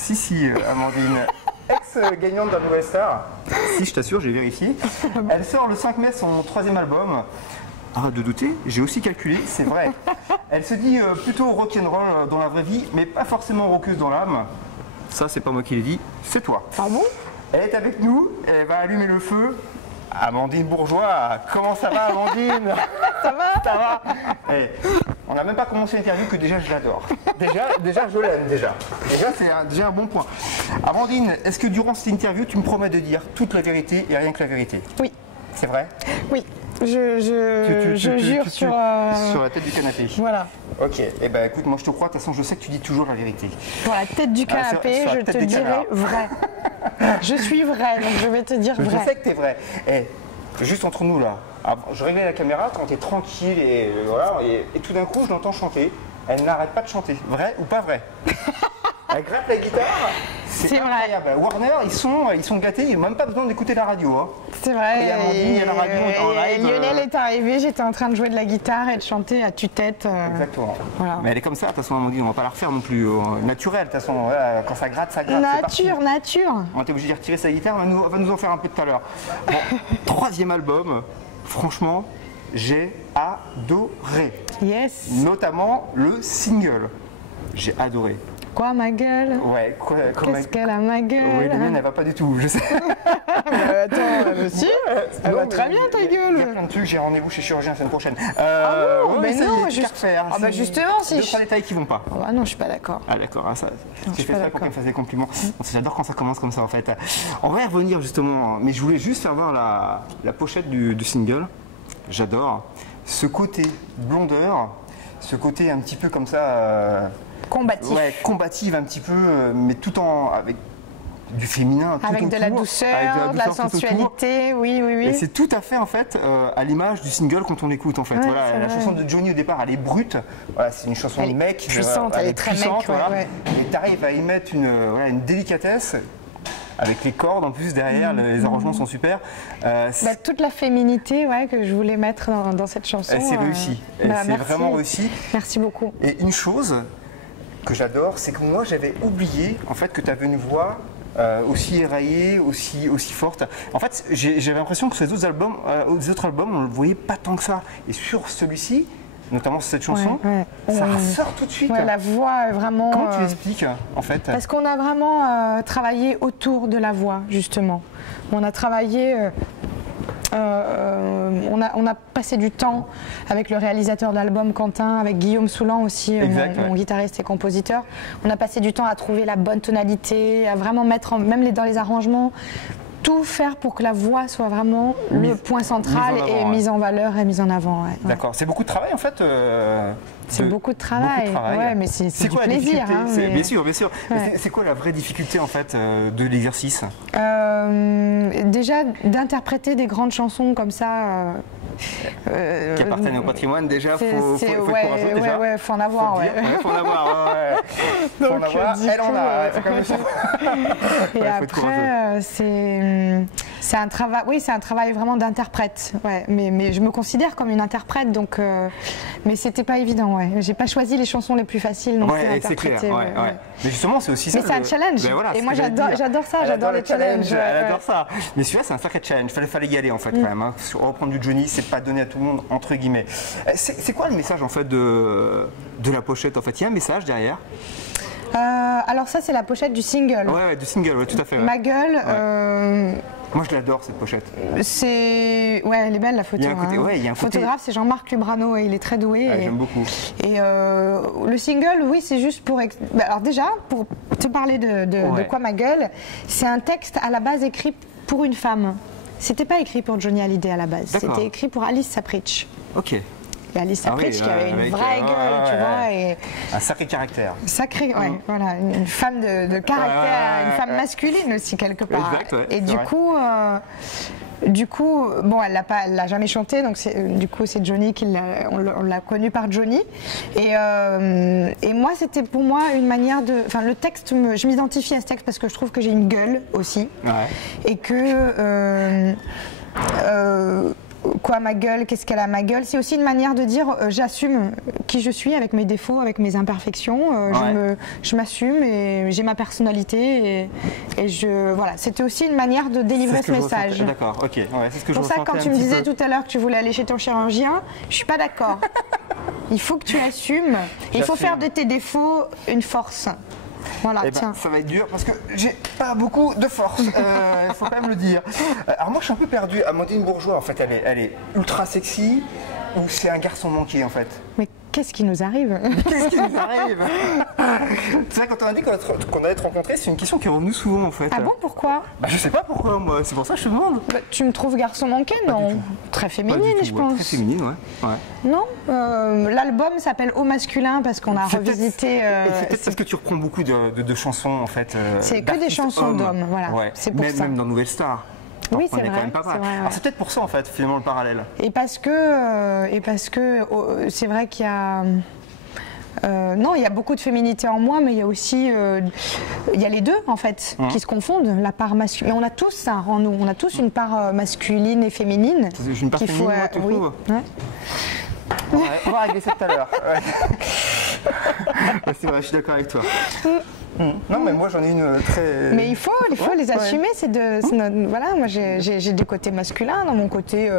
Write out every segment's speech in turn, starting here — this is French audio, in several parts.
Si, Amandine. Ex-gagnante d'un Nouvelle Star. Si, je t'assure, j'ai vérifié. Elle sort le 5 mai son 3e album. Arrête de douter, j'ai aussi calculé, c'est vrai. Elle se dit plutôt rock'n'roll dans la vraie vie, mais pas forcément rockeuse dans l'âme. Ça, c'est pas moi qui l'ai dit, c'est toi. Ah bon? Elle est avec nous, elle va allumer le feu. Amandine Bourgeois, comment ça va, Amandine? Ça va? Ça va? On n'a même pas commencé l'interview que déjà je l'adore. Déjà je l'aime déjà. Déjà c'est déjà un bon point. Amandine, est-ce que durant cette interview tu me promets de dire toute la vérité et rien que la vérité? Oui. C'est vrai? Oui. Je jure sur la tête du canapé. Voilà. Ok, eh ben écoute, moi je te crois, de toute façon je sais que tu dis toujours la vérité. Sur la tête du canapé, je te dirai vrai. Je suis vrai, donc je vais te dire vrai. Je sais que t'es vrai. Juste entre nous là, je réglais la caméra quand t'es tranquille et voilà, et tout d'un coup je l'entends chanter. Elle n'arrête pas de chanter. Vrai ou pas vrai? Elle gratte la guitare, c'est incroyable. Vrai. Warner, ils sont gâtés, ils n'ont même pas besoin d'écouter la radio. Hein. C'est vrai. Et Lionel est arrivé, j'étais en train de jouer de la guitare et de chanter à tue-tête. Exactement. Voilà. Mais elle est comme ça, de toute façon, Amandine, on va pas la refaire non plus. Naturelle, de toute façon, voilà, quand ça gratte, ça gratte. Nature. On était obligé de retirer sa guitare, on va nous en faire un peu tout à l'heure. Bon, 3e album, franchement, j'ai adoré. Yes. Notamment le single. J'ai adoré. Quoi, ma gueule? Ouais, qu'est-ce qu'elle a, ma gueule? Oui, la mienne, elle va pas du tout, je sais. Attends, si, elle va très bien, ta gueule. Il y a plein de trucs, j'ai rendez-vous chez chirurgien la semaine prochaine. Ah non, mais non, juste... Ah bah justement, si... 2-3 détails qui vont pas. Ah non, je suis pas d'accord. Ah d'accord, ça... J'ai fait ça pour qu'elle me fasse des compliments. J'adore quand ça commence comme ça, en fait. On va y revenir, justement, mais je voulais juste faire voir la pochette du single. J'adore. Ce côté blondeur, ce côté un petit peu comme ça... combatif. Ouais, combative un petit peu, mais tout avec du féminin. Tout avec autour, de la douceur, de la sensualité, oui. Et c'est tout à fait en fait à l'image du single quand on écoute en fait. Ouais, voilà, la chanson de Johnny au départ, elle est brute. Voilà, c'est une chanson de mec. Puissante, elle est très puissante, mec. voilà. Ouais. Et tu arrives à y mettre une délicatesse. Avec les cordes en plus derrière, les arrangements sont super. Toute la féminité que je voulais mettre dans cette chanson. C'est réussi, c'est vraiment réussi. Merci beaucoup. Et une chose que j'adore, c'est que moi j'avais oublié en fait que tu avais une voix aussi éraillée, aussi forte. En fait, j'avais l'impression que sur les autres albums, on ne le voyait pas tant que ça. Et sur celui-ci, notamment sur cette chanson, ça ressort tout de suite. Ouais, la voix est vraiment... Comment tu l'expliques en fait? Parce qu'on a vraiment travaillé autour de la voix, justement. On a travaillé... on a passé du temps avec le réalisateur de l'album, Quentin, avec Guillaume Soulan aussi, mon guitariste et compositeur. On a passé du temps à trouver la bonne tonalité, à vraiment mettre, même dans les arrangements, tout faire pour que la voix soit vraiment le point central et mise en valeur et mise en avant. Ouais. D'accord, c'est beaucoup de travail en fait. C'est beaucoup de travail, ouais, mais c'est du quoi plaisir. Hein, Bien sûr. Ouais. C'est quoi la vraie difficulté en fait de l'exercice? Déjà d'interpréter des grandes chansons comme ça. Qui appartiennent au patrimoine déjà, faut être courageux déjà. Ouais, faut en avoir. Faut en avoir, Faut en avoir, elle en a, c'est comme ça. Et après, c'est un travail, c'est un travail vraiment d'interprète. Ouais, mais je me considère comme une interprète, donc, mais c'était pas évident. Ouais. J'ai pas choisi les chansons les plus faciles non plus à interpréter. C'est clair, Mais justement, c'est aussi ça. Mais c'est un challenge. Voilà, et moi, j'adore ça, j'adore les challenges. Elle adore ça. Mais celui-là, c'est un sacré challenge. Fallait y aller en fait quand même. Hein. Reprendre du Johnny, c'est pas donné à tout le monde entre guillemets. C'est quoi le message en fait de la pochette en fait? Il y a un message derrière. Alors ça, c'est la pochette du single. Ouais, du single, tout à fait. Ma gueule. Moi, je l'adore cette pochette. Elle est belle la photo. Il y a un côté, il y a un côté... Photographe, c'est Jean-Marc Lubrano et il est très doué. J'aime beaucoup. Et le single, c'est juste pour... Alors déjà, pour te parler de quoi ma gueule, c'est un texte à la base écrit pour une femme. C'était pas écrit pour Johnny Hallyday à la base. C'était écrit pour Alice Sapritch. Ok. Et Alice Sapritch qui avait une vraie gueule, tu vois. Et un sacré caractère. Voilà, une femme de caractère, une femme masculine aussi quelque part. Exact, et du coup, bon, elle l'a jamais chanté, donc du coup c'est Johnny on l'a connu par Johnny. Et moi, c'était pour moi une manière de, enfin le texte, je m'identifie à ce texte parce que je trouve que j'ai une gueule aussi, et que quoi ma gueule, qu'est-ce qu'elle a ma gueule. C'est aussi une manière de dire j'assume qui je suis avec mes défauts, avec mes imperfections. Je m'assume et j'ai ma personnalité voilà. C'était aussi une manière de délivrer ce message. D'accord, ok. Ouais, c'est ce que pour ça que quand tu me disais tout à l'heure que tu voulais aller chez ton chirurgien, je suis pas d'accord. Il faut que tu assumes. Il faut faire de tes défauts une force. Voilà, tiens. Ça va être dur parce que j'ai pas beaucoup de force, il faut quand même le dire. Alors moi je suis un peu perdu. Amandine Bourgeois, en fait, elle est ultra sexy ou c'est un garçon manqué en fait? Mais qu'est-ce qui nous arrive? Qu'est-ce qui nous arrive? C'est vrai, quand on a dit qu'on allait te rencontrer, c'est une question qui est revenue souvent en fait. Ah bon, pourquoi? Je sais pas pourquoi moi, c'est pour ça que je te demande. Tu me trouves garçon manqué? Non. Très féminine, je pense. Très féminine, ouais. Non, l'album s'appelle Au masculin parce qu'on a revisité. C'est peut-être parce que tu reprends beaucoup de chansons en fait. C'est que des chansons d'hommes, voilà. Ouais. C'est pour ça. Même dans Nouvelle Star. Oui, c'est vrai. Quand même pas mal. Alors c'est peut-être pour ça en fait, finalement, le parallèle. Et parce que c'est vrai qu'il y a. Non, il y a beaucoup de féminité en moi, mais il y a aussi, il y a les deux en fait qui se confondent. La part masculine, on a tous ça en nous. On a tous une part masculine et féminine. Une part féminine, moi, tu trouves? On va régler ça tout à l'heure. C'est vrai, je suis d'accord avec toi. Non, mais moi j'en ai une très. Mais il faut les assumer. Voilà, moi j'ai des côtés masculins dans mon côté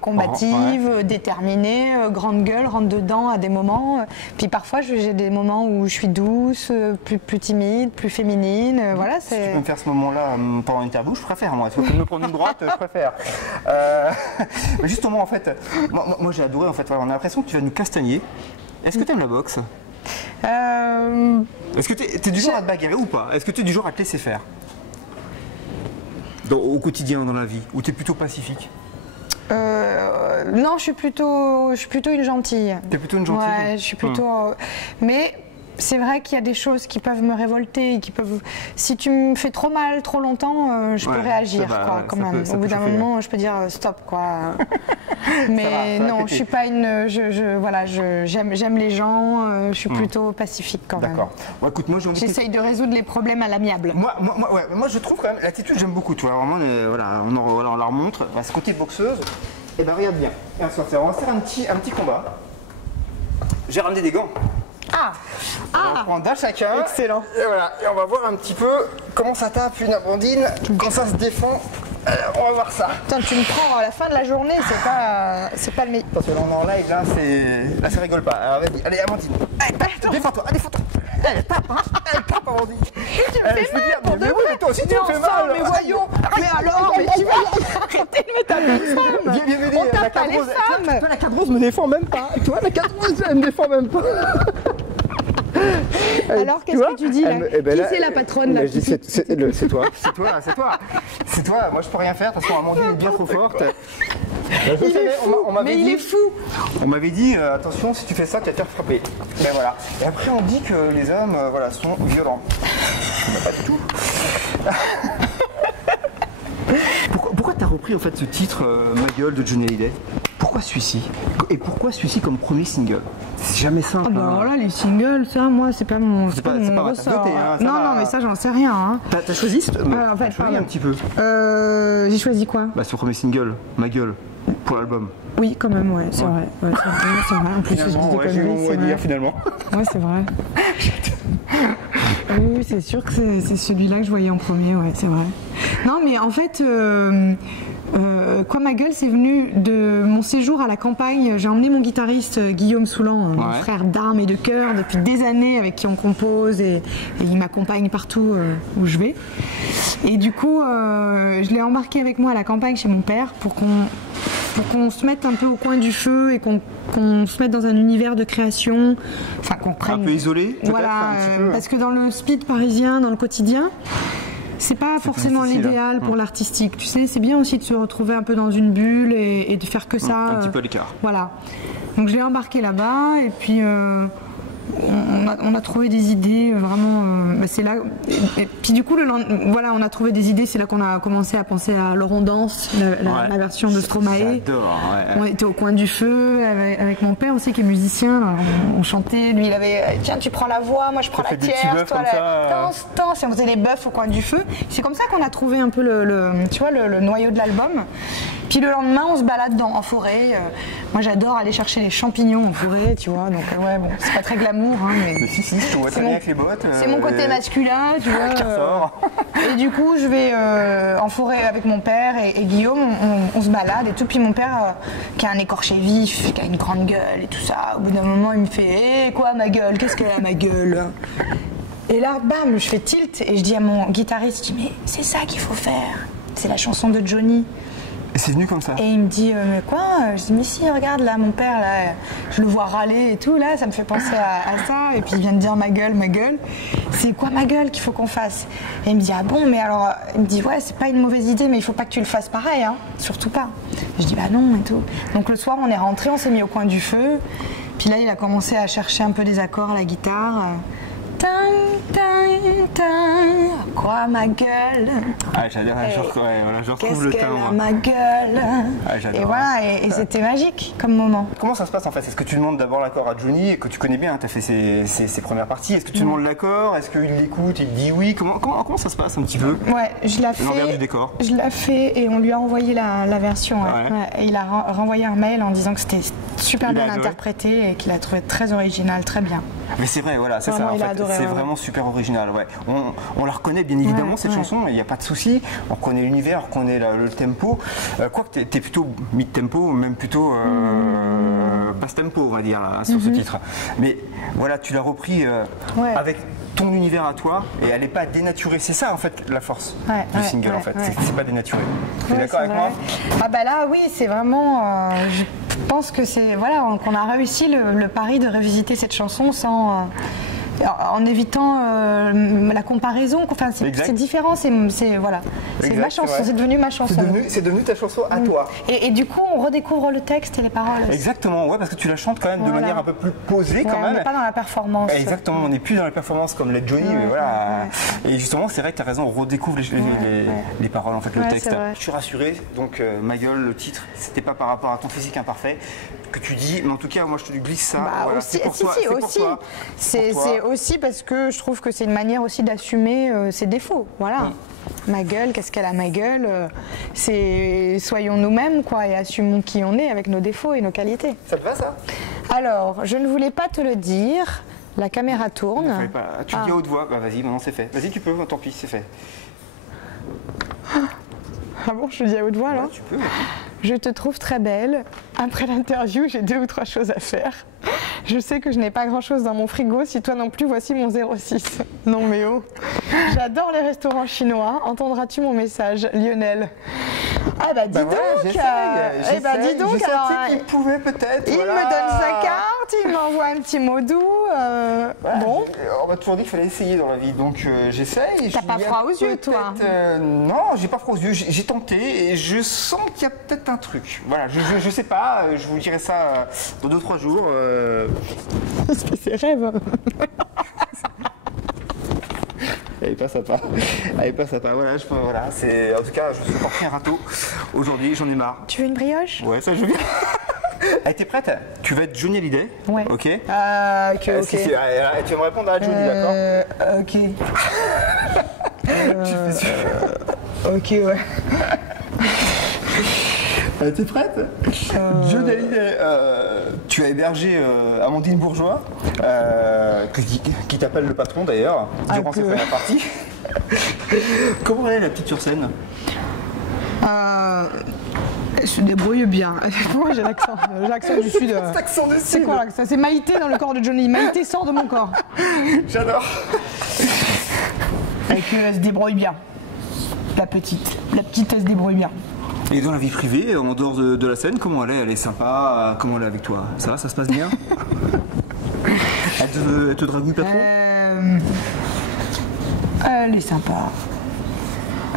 combative, déterminée, grande gueule, rentre dedans à des moments. Puis parfois j'ai des moments où je suis douce, plus timide, plus féminine. Voilà, si tu peux me faire ce moment-là pendant l'interview, je préfère moi. Si tu peux me prendre une droite, je préfère. Mais justement en fait, moi j'ai adoré en fait. Voilà, on a l'impression que tu vas nous castagner. Est-ce que tu aimes la boxe? Est-ce que tu es du genre à te bagarrer ou pas? Est-ce que tu es du genre à te laisser faire au quotidien, dans la vie? Ou tu es plutôt pacifique? Non, je suis plutôt une gentille. Tu es plutôt une gentille? Ouais, je suis plutôt... Mais c'est vrai qu'il y a des choses qui peuvent me révolter, si tu me fais trop mal, trop longtemps, je peux réagir, quand même. Au bout d'un moment, je peux dire stop, quoi. Mais non, je suis pas une... Voilà, j'aime les gens, je suis plutôt pacifique quand même. D'accord. Bon, écoute, moi j'essaye de résoudre les problèmes à l'amiable. Moi, je trouve quand même l'attitude, j'aime beaucoup. Tu vois, vraiment, on leur montre. Ce côté boxeuse, et ben regarde bien. On va faire un petit combat. J'ai ramené des gants. On va prendre d'un chacun. Excellent. Et voilà. Et on va voir un petit peu comment ça tape une Amandine, quand ça se défend. On va voir ça. Attends, tu me prends à la fin de la journée, c'est pas le meilleur. Parce que là on est en live, là ça rigole pas. Alors vas-y, allez Amandine. Allez, défends-toi. Elle tape, Amandine. Tu me fais mal pour de vrai. Mais toi aussi tu me fais mal. Mais voyons. Mais alors, tu vas arrêter de mettre ta belle femme. Viens m'aider. On tape pas les femmes. Toi la cadreuse me défend même pas. Toi la cadreuse elle me défend même pas. Alors qu'est-ce que tu dis là? Qui c'est la patronne là? C'est toi. Moi je peux rien faire parce qu'Amandine est bien trop forte. Mais il est fou. On m'avait dit attention, si tu fais ça tu vas te faire frapper. Ben voilà. Et après on dit que les hommes sont violents. Pas du tout. Pourquoi t'as repris en fait ce titre Ma gueule de Johnny Hallyday? Pourquoi celui-ci? Et pourquoi celui-ci comme premier single? C'est jamais simple. Alors là, les singles, ça, moi, c'est pas mon ressort. Non, mais ça, j'en sais rien. Hein. T'as choisi en fait, choisi un petit peu. J'ai choisi quoi? Ce premier single, Ma gueule, pour l'album. Oui, quand même, ouais, c'est vrai. Ouais, c'est vrai. En plus, je dis des conneries, c'est vrai. Finalement. Ouais, c'est vrai. Oui, c'est sûr que c'est celui-là que je voyais en premier, ouais, c'est vrai. Non, mais en fait, Quoi ma gueule, c'est venu de mon séjour à la campagne. J'ai emmené mon guitariste Guillaume Soulan, mon frère d'armes et de cœur depuis des années, avec qui on compose, et il m'accompagne partout où je vais. Et du coup, je l'ai embarqué avec moi à la campagne chez mon père pour qu'on se mette un peu au coin du feu et qu'on se mette dans un univers de création, enfin qu'on prenne... Un peu isolé, voilà, parce que dans le speed parisien, dans le quotidien, c'est pas forcément l'idéal pour l'artistique, tu sais, c'est bien aussi de se retrouver un peu dans une bulle et de faire que ça. Un petit peu à l'écart. Voilà. Donc je l'ai embarqué là-bas et puis on a trouvé des idées vraiment. C'est là. Et puis du coup, voilà, on a trouvé des idées. C'est là qu'on a commencé à penser à Laurent Dance, la version de Stromae. J'adore. Ouais. On était au coin du feu avec mon père aussi qui est musicien. Alors, on chantait. Lui, il avait tiens, tu prends la voix, moi je prends la tierce. Toi, danse. Et on faisait des bœufs au coin du feu. C'est comme ça qu'on a trouvé un peu tu vois, le noyau de l'album. Puis le lendemain, on se balade en forêt. Moi, j'adore aller chercher les champignons en forêt, tu vois. Donc, ouais, bon, c'est pas très glamour. Hein, mais si, je te vois très bien avec les bottes. C'est mon côté masculin, tu vois. Qui ressort. Et du coup, je vais en forêt avec mon père et Guillaume. On se balade et tout. Puis mon père, qui a un écorché vif, qui a une grande gueule et tout ça, au bout d'un moment, il me fait hé, quoi, ma gueule? Qu'est-ce qu'elle a, ma gueule? Et là, bam, je fais tilt et je dis à mon guitariste, je dis, mais c'est ça qu'il faut faire. C'est la chanson de Johnny. Et c'est venu comme ça. Et il me dit, mais quoi? Je dis, mais si, regarde, là, mon père, là, je le vois râler et tout, là, ça me fait penser à ça. Et puis il vient de dire ma gueule, ma gueule. C'est quoi ma gueule qu'il faut qu'on fasse? Et il me dit, ah bon, mais alors, il me dit, ouais, c'est pas une mauvaise idée, mais il faut pas que tu le fasses pareil, hein, surtout pas. Je dis, bah non, et tout. Donc le soir, on est rentrés, on s'est mis au coin du feu. Puis là, il a commencé à chercher un peu des accords à la guitare. Tang, tang, tang, quoi ma gueule? Ah, j'adore, je retrouve le timbre. Qu'est-ce qu'elle a ma gueule? Ah, j'adore. Et voilà, et c'était magique comme moment. Comment ça se passe en fait? Est-ce que tu demandes d'abord l'accord à Johnny, que tu connais bien, tu as fait ses premières parties? Est-ce que tu demandes l'accord? Est-ce qu'il l'écoute, il dit oui? Comment ça se passe un petit peu? Ouais, je l'ai fait. L'envers du décor. Je l'ai fait et on lui a envoyé la version. Ouais. Ouais. Ouais, et il a renvoyé un mail en disant que c'était super bien interprété et qu'il a trouvé très original, très bien. Mais c'est vrai, voilà, c'est ça. En fait, c'est vraiment super original. Ouais. On la reconnaît bien évidemment cette chanson, il n'y a pas de souci. On reconnaît l'univers, on reconnaît le tempo. Quoique tu es plutôt mid-tempo, même plutôt basse tempo, on va dire, là, sur ce titre. Mais voilà, tu l'as repris avec ton univers à toi et elle n'est pas dénaturée. C'est ça en fait la force du single en fait. C'est pas dénaturé. Tu es d'accord avec moi? Ah bah là oui, c'est vraiment. Je pense que c'est qu'on a réussi le pari de revisiter cette chanson sans. En évitant la comparaison, enfin, c'est différent, c'est ma chanson, c'est devenu ma chanson. C'est devenu ta chanson à toi. Et du coup, on redécouvre le texte et les paroles. Exactement, ouais, parce que tu la chantes quand même de manière un peu plus posée quand même. On n'est pas dans la performance. Exactement, on n'est plus dans la performance comme Let Johnny, mais voilà. Et justement, c'est vrai que tu as raison, on redécouvre les paroles, en fait, le texte. Je suis rassuré, donc ma gueule, le titre, c'était pas par rapport à ton physique imparfait que tu dis, mais en tout cas, moi je te glisse ça. Voilà, c'est pour toi. C'est aussi parce que je trouve que c'est une manière aussi d'assumer ses défauts. Voilà. Ma gueule, qu'est-ce qu'elle a ma gueule? C'est soyons nous-mêmes quoi et assumons qui on est avec nos défauts et nos qualités. Ça te va ça? Alors, je ne voulais pas te le dire. La caméra tourne. Tu dis à haute voix. Bah vas-y, maintenant c'est fait. Vas-y, tu peux. Tant pis, c'est fait. Ah bon, je le dis à haute voix là? Tu peux. Je te trouve très belle. Après l'interview, j'ai 2 ou 3 choses à faire. Je sais que je n'ai pas grand-chose dans mon frigo. Si toi non plus, voici mon 06. Non mais oh. J'adore les restaurants chinois. Entendras-tu mon message, Lionel? Ah bah dis donc. J'essaye. Eh bah dis donc. Je sentais qu'il pouvait peut-être. Il me donne sa carte, il m'envoie un petit mot doux. Bon. On m'a toujours dit qu'il fallait essayer dans la vie, donc j'essaye. T'as pas froid aux yeux, toi? Non, j'ai pas froid aux yeux. J'ai tenté et je sens qu'il y a peut-être un truc. Voilà, je sais pas. Je vous dirai ça dans 2-3 jours. C'est rêve. Elle est pas sympa. Elle est pas sympa. Voilà, en tout cas, je suis parti un râteau. Aujourd'hui, j'en ai marre. Tu veux une brioche? Ouais, ça je veux bien. T'es prête? Tu vas être Johnny Hallyday? Ouais. Ok. Ok. Tu vas me répondre à Johnny, d'accord? Ok. Tu fais sûr. Ok, ouais. T'es prête? Johnny Hallyday, tu as hébergé Amandine Bourgeois, qui t'appelle le patron d'ailleurs, durant ses premières parties. Comment elle est la petite sur scène? Elle se débrouille bien. Moi j'ai l'accent du sud. C'est quoi l'accent? C'est Maïté dans le corps de Johnny. Maïté sort de mon corps. J'adore. Et qu'elle se débrouille bien. La petite, elle se débrouille bien. Et dans la vie privée, en dehors de la scène, comment elle est? Elle est sympa? Comment elle est avec toi? Ça se passe bien? Elle te dragouille pas trop? Elle est sympa.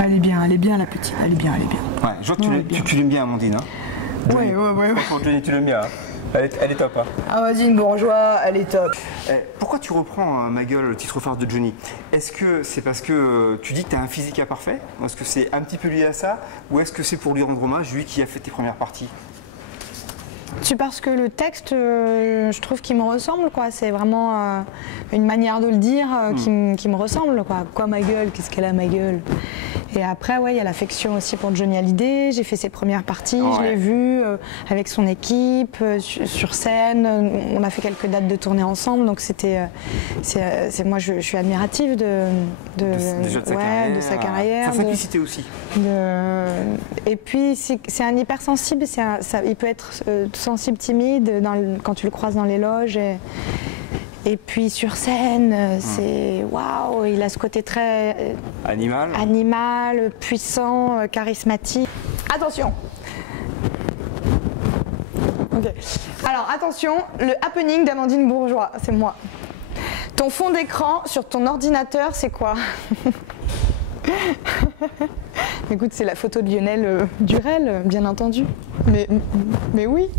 Elle est bien la petite. Elle est bien. Ouais, je vois que tu l'aimes bien, Amandine. Hein? Ouais. Franchement, Johnny, tu l'aimes bien. Hein? Elle est top. Hein? Amandine Bourgeois, elle est top. Pourquoi tu reprends Ma gueule, le titre phare de Johnny? Est-ce que c'est parce que tu dis que tu as un physique imparfait? Est-ce que c'est un petit peu lié à ça? Ou est-ce que c'est pour lui rendre hommage, lui qui a fait tes premières parties? C'est parce que le texte, je trouve qu'il me ressemble, quoi. C'est vraiment une manière de le dire qui me ressemble, quoi. Quoi ma gueule? Qu'est-ce qu'elle a ma gueule? Et après, ouais, il y a l'affection aussi pour Johnny Hallyday. J'ai fait ses premières parties, je l'ai vu avec son équipe, sur scène. On a fait quelques dates de tournée ensemble, donc moi je suis admirative de sa carrière. Sa simplicité aussi. Et puis c'est un hypersensible, il peut être sensible, timide quand tu le croises dans les loges. Et puis sur scène, c'est waouh, il a ce côté très animal, puissant, charismatique. Attention. Ok. Alors attention, le happening d'Amandine Bourgeois, c'est moi. Ton fond d'écran sur ton ordinateur, c'est quoi? Écoute, c'est la photo de Lionel Durel, bien entendu. Mais oui.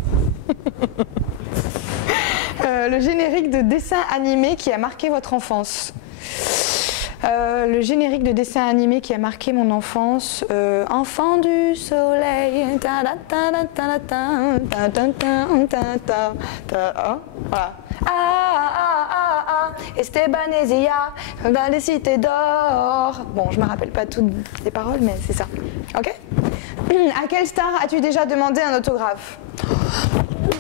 Le générique de dessin animé qui a marqué votre enfance. Le générique de dessin animé qui a marqué mon enfance, Enfant du soleil, voilà. Estebanezia, dans les cités d'or. Bon, je me rappelle pas toutes les paroles, mais c'est ça. Ok. À quelle star as-tu déjà demandé un autographe?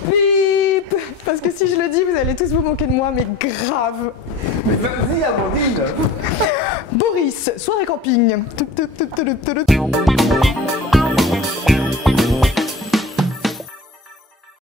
Bip. Parce que si je le dis, vous allez tous vous moquer de moi, mais grave. Mais vas-y, Amandine. Boris, soirée camping.